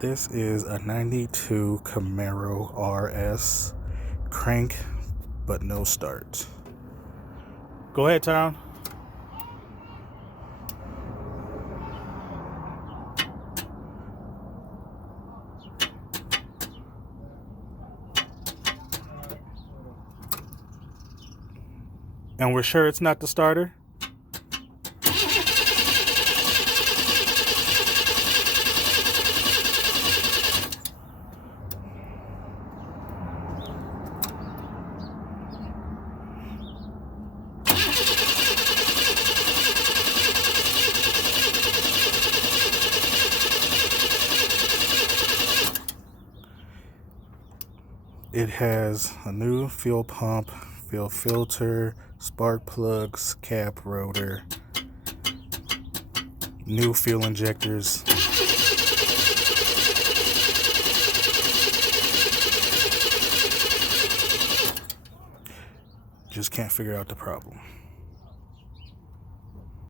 This is a 92 Camaro RS, crank but no start. Go ahead, Tyrone. And we're sure it's not the starter? It has a new fuel pump, fuel filter, spark plugs, cap rotor, new fuel injectors. Just can't figure out the problem.